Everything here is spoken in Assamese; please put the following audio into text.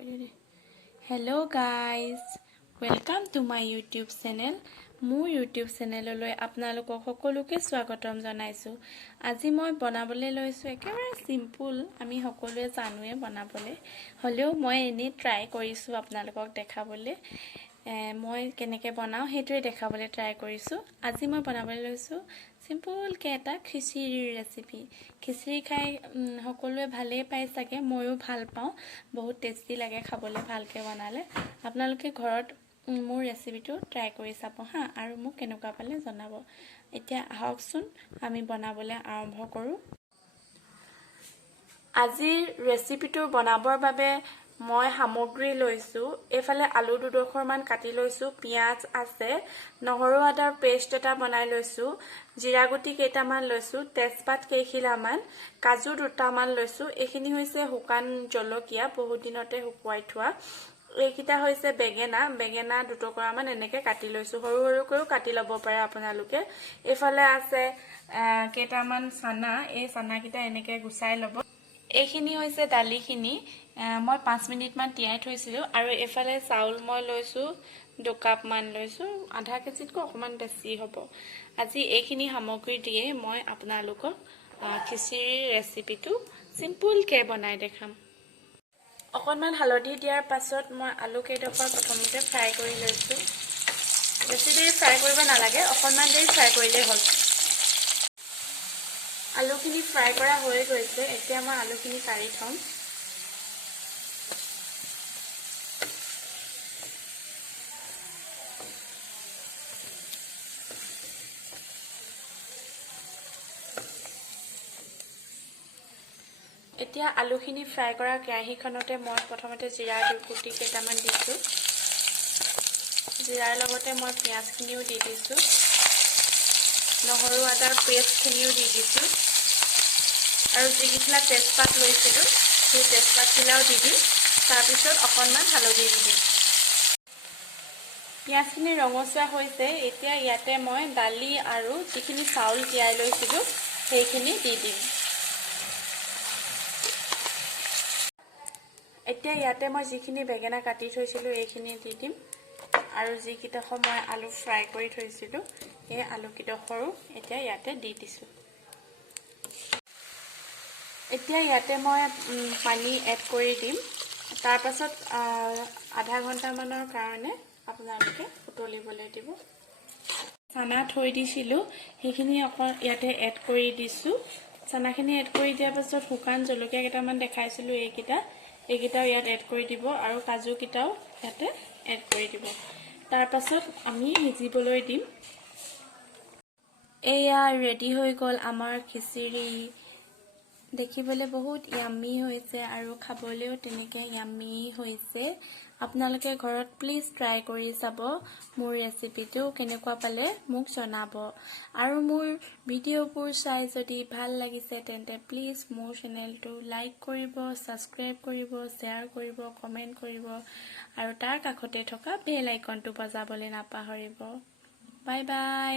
Hello guys, welcome to my YouTube channel. মোৰ YouTube চেনেললৈ আপোনালোকক সকলোকে স্বাগতম জনাইছো। আজি মই বনাবলৈ লৈছো একেবাৰে সিম্পল, আমি সকলোৱে জানোৱে বনাবলৈ। হলেও মই এনে ট্ৰাই কৰিছো আপোনালোকক দেখাবলৈ। মই কেনেকৈ বনাও হেতুৱে দেখাবলৈ ট্ৰাই কৰিছো। আজি মই বনাবলৈ লৈছো সিম্পল কে এটা খিচিৰিৰ ৰেচিপি। খিচিৰি খাই সকলোৱে ভালেই পায় চাগে, ময়ো ভাল পাওঁ। বহুত টেস্টি লাগে খাবলৈ ভালকে বনালে। আপোনালোকে ঘৰত মোৰ ৰেচিপিটো ট্ৰাই কৰি চাব হা, আৰু মোক কেনেকুৱা পালে জনাব। এতিয়া আহকচোন আমি বনাবলৈ আৰম্ভ কৰোঁ। আজিৰ ৰেচিপিটো বনাবৰ বাবে মই সামগ্ৰী লৈছো। এফালে আলু দুডোখৰমান কাটি লৈছো, পিয়াজ আছে, নহৰু আদাৰ পেষ্ট এটা বনাই লৈছো, জিৰা গুটি কেইটামান লৈছো, তেজপাত কেইখিলামান, কাজু দুটামান লৈছো। এইখিনি হৈছে শুকান জলকীয়া, বহুত দিনতে শুকুৱাই থোৱা। এইকিটা হৈছে বেগেনা দুটুকুৰামান এনেকে কাটি লৈছো, সৰু সৰুকৈও কাটি ল'ব পাৰে আপোনালোকে। এফালে আছে কেইটামান চানা, এই চানাকিটা এনেকে গুচাই ল'ব। এইখিনি হৈছে দালিখিনি, মই 5 মিনিটমান তিয়াই থৈছিলো। আৰু এফালে চাউল মই লৈছো 2 কাপমান লৈছো, আধা কেজিতকৈ অকমান বেছি হ'ব। আজি এইখিনি সামগ্ৰী দিয়ে মই আপোনালোকক খিচিৰিৰ ৰেচিপিটো সিম্পলকে বনাই দেখাম। অকণমান হালধি দিয়াৰ পাছত মই আলু কেইডোখৰ প্ৰথমতে ফ্ৰাই কৰি লৈছো। বেছি দেৰি ফ্ৰাই কৰিব নালাগে, অকণমান দেৰি ফ্ৰাই কৰিলেই হ'ল। আলুখিনি ফ্ৰাই কৰা হৈ গৈছে, এতিয়া মই আলুখিনি কাঢ়ি থম। এতিয়া আলুখিনি ফ্ৰাই কৰা কেৰাহীখনতে মই প্ৰথমতে জিৰা গুটি কেইটামান দিছো। জিৰাৰ লগতে মই পিয়াজখিনিও দি দিছো, নহৰু আদাৰ পেষ্টখিনিও দি দিছো, আৰু যিকেইটা তেজপাত লৈছিলো সেই তেজপাতখিলাও দি দিম। তাৰপিছত অকণমান হালধি দি দিম। পিয়াজখিনি ৰঙচুৱা হৈছে, এতিয়া ইয়াতে মই দালি আৰু যিখিনি চাউল তিয়াই লৈছিলো সেইখিনি দি দিম। এতিয়া ইয়াতে মই যিখিনি বেগেনা কাটি থৈছিলো এইখিনি দি দিম, আৰু যিকেইডোখৰ মই আলু ফ্ৰাই কৰি থৈছিলো এই আলুকেইডোখৰো এতিয়া ইয়াতে দি দিছো। এতিয়া ইয়াতে মই পানী এড কৰি দিম। তাৰ পাছত আধা ঘণ্টামানৰ কাৰণে আপোনালোকে উতলিবলৈ দিব। চানা থৈ দিছিলো সেইখিনি অকল ইয়াতে এড কৰি দিছো। চানাখিনি এড কৰি দিয়াৰ পাছত শুকান জলকীয়া কেইটামান দেখাইছিলো, এইকেইটাও ইয়াত এড কৰি দিব, আৰু কাজু কেইটাও ইয়াতে এড কৰি দিব। তাৰ পাছত আমি সিজিবলৈ দিম। এয়া ৰেডি হৈ গ'ল আমাৰ খিচিৰি। দেখিবলৈ বহুত ইয়াম্মি হৈছে আৰু খাবলৈও তেনেকৈ ইয়াম্মি হৈছে। আপোনালোকে ঘৰত প্লিজ ট্ৰাই কৰি চাব। মোৰ ৰেচিপিটো কেনেকুৱা পালে মোক জনাব। আৰু মোৰ ভিডিঅ'বোৰ চাই যদি ভাল লাগিছে তেন্তে প্লিজ মোৰ চেনেলটো লাইক কৰিব, ছাবস্ক্ৰাইব কৰিব, শ্বেয়াৰ কৰিব, কমেণ্ট কৰিব, আৰু তাৰ কাষতে থকা বেল আইকনটো বজাবলৈ নাপাহৰিব। Bye bye.